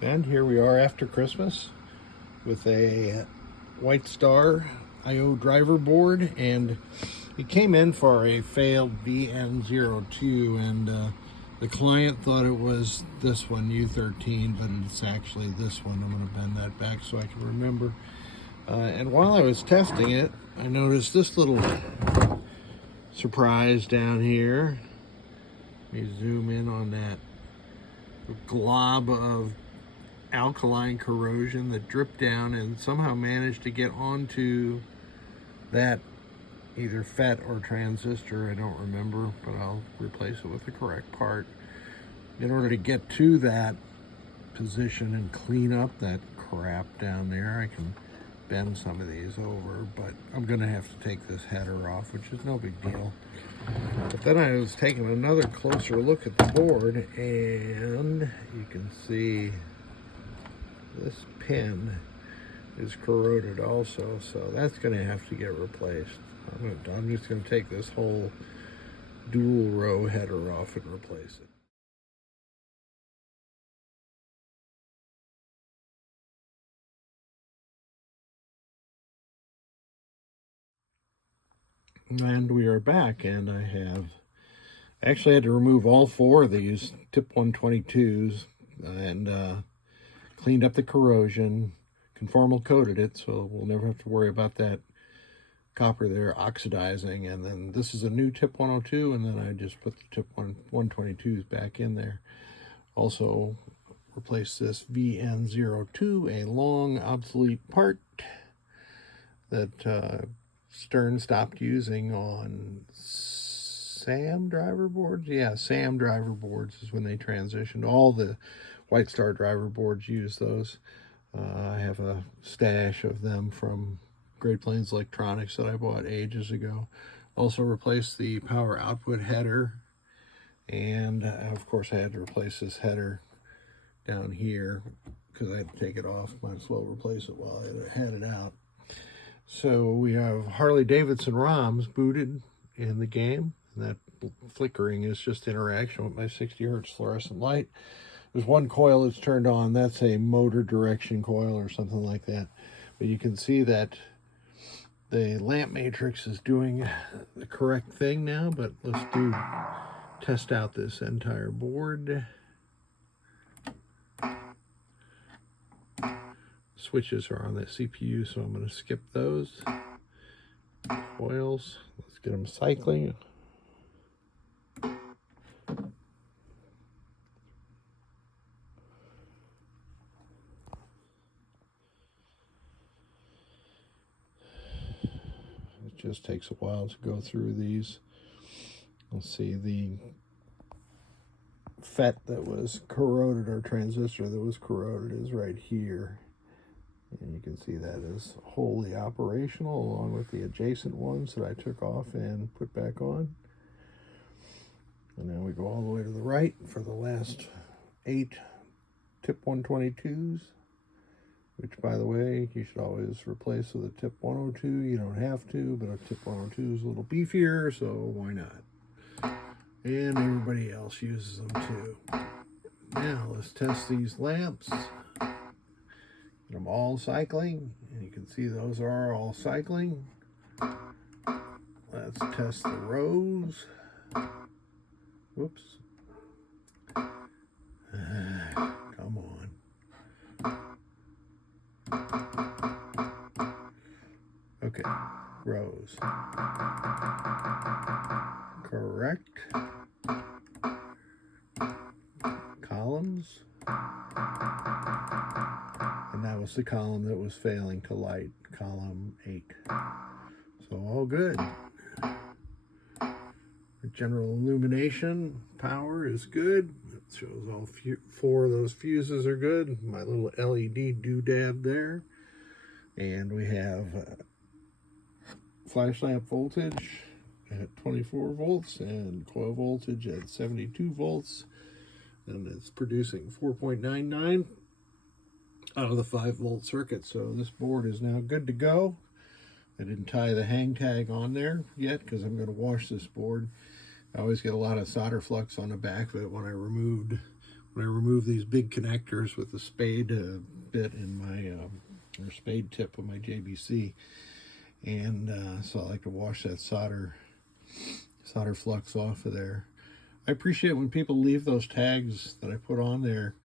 And here we are after Christmas with a WhiteStar IO driver board, and it came in for a failed VN-02, and the client thought it was this one, U13, but it's actually this one. I'm going to bend that back so I can remember. And while I was testing it, I noticed this little surprise down here. Let me zoom in on that glob of alkaline corrosion that dripped down and somehow managed to get onto that either FET or transistor, I don't remember, but I'll replace it with the correct part. In order to get to that position and clean up that crap down there, I can bend some of these over, but I'm going to have to take this header off, which is no big deal. But then I was taking another closer look at the board, and you can see this pin is corroded also, so that's going to have to get replaced. I'm just going to take this whole dual row header off and replace it. And we are back, and I actually had to remove all four of these tip 122s and cleaned up the corrosion, conformal coated it, so we'll never have to worry about that copper there oxidizing. And then this is a new tip 102, and then I just put the tip 122s back in there. Also replace this VN-02, a long obsolete part that Stern stopped using on SAM driver boards. Yeah, SAM driver boards is when they transitioned. All the WhiteStar driver boards use those. I have a stash of them from Great Plains Electronics that I bought ages ago. Also replaced the power output header, and of course I had to replace this header down here because I had to take it off. Might as well replace it while I had it out. So we have Harley Davidson ROMs booted in the game, and that flickering is just interaction with my 60 hertz fluorescent light. There's one coil that's turned on. That's a motor direction coil or something like that. But you can see that the lamp matrix is doing the correct thing now, but let's test out this entire board. Switches are on the CPU, so I'm going to skip those. Coils, let's get them cycling. It just takes a while to go through these. Let's see, the FET that was corroded, or transistor that was corroded, is right here. And you can see that is wholly operational, along with the adjacent ones that I took off and put back on. And then we go all the way to the right for the last 8 tip 122s, which, by the way, you should always replace with a tip 102. You don't have to, but a tip 102 is a little beefier, so why not? And everybody else uses them too. Now let's test these lamps. Get them all cycling, and you can see those are all cycling. Let's test the rows. Whoops. Come on. Okay, rows. Correct. Columns. And that was the column that was failing to light, column 8. So all good. The general illumination power is good. It shows all 4 of those fuses are good. My little LED doodad there. And we have flash lamp voltage at 24 volts and coil voltage at 72 volts. And it's producing 4.99 out of the 5-volt circuit. So this board is now good to go. I didn't tie the hang tag on there yet because I'm going to wash this board. I always get a lot of solder flux on the back of it when when I remove these big connectors with the spade bit in my, or spade tip with my JBC. And so I like to wash that solder flux off of there. I appreciate when people leave those tags that I put on there